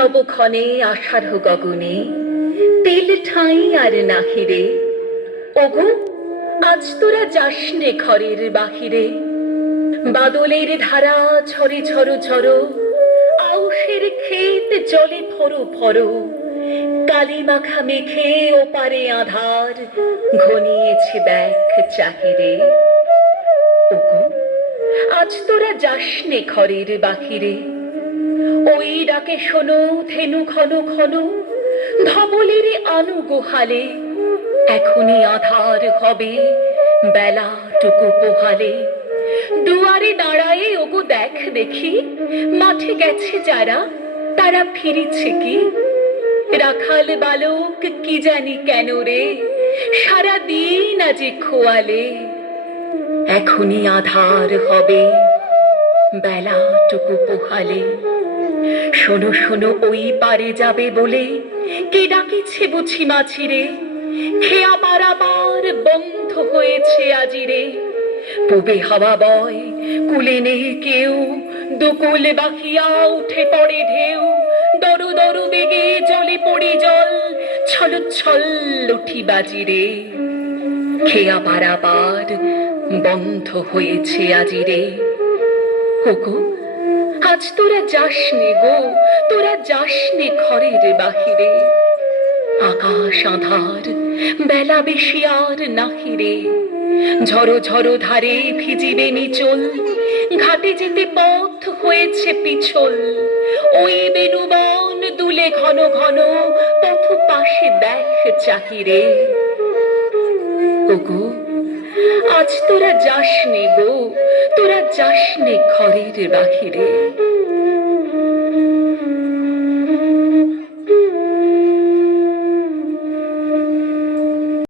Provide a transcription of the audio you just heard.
নবক্ষণে আষাঢ় গগনে তেল ঠাঁই আর নাহিরে। ওগো আজ তোরা যাসনে ঘরের বাহিরে। বাদলের ধারা ঝরে ঝরো ঝরো, আউশের ক্ষেত জলে ফরো ফরো। কালি মাখা মেঘে ওপারে আধার ঘনিয়েছে দেখ চাহিরে। ওগো আজ তোরা যাসনে ঘরের বাহিরে। ওই ডাকে শোনো ধেনু ঘন ঘন, ধবলের আনু গোহালে। এখনই আধার হবে বেলাটুকু পোহালে। দুয়ারে দাঁড়ায়ে ওগো দেখ দেখি, মাঠে গেছে যারা তারা ফিরেছে কি। রাখাল বালক কি জানি কেন রে, সারা দিন আজ খোয়ালে। এখনই আধার হবে বেলাটুকু পোহালে। শোনো শোনো ওই পারে যাবে বলে, কে ডাকিছে বুঝি মাঝিরে। খেয়া পারাবার বন্ধ হয়েছে আজিরে। পুবে হাওয়া বয় কুলে নেই কেউ, দুকুল বাহিয়া উঠে পড়ে ঢেউ। দরু দরু বেগে জলে পড়ে জল, ছলচ্ছল উঠি বাজিরে। খেয়া পারাবার বন্ধ হয়েছে আজিরে। ওগো আজ তোরা যাসনে গো, তোরা যাসনে ঘরের বাহিরে। আকাশ আঁধার বেলা বেশি আর নাহিরে। ঝড়ো ঝড়ো ধারে ভিজিবে নিচল, ঘাটে যেতে পথ হয়েছে পিছল। ওই বেণুবন দুলে ঘন ঘন, পথ পাশে দেখ চাহিরে। ওগো আজ তোরা যাসনে গো, তোরা যাসনে ঘরের বাহিরে।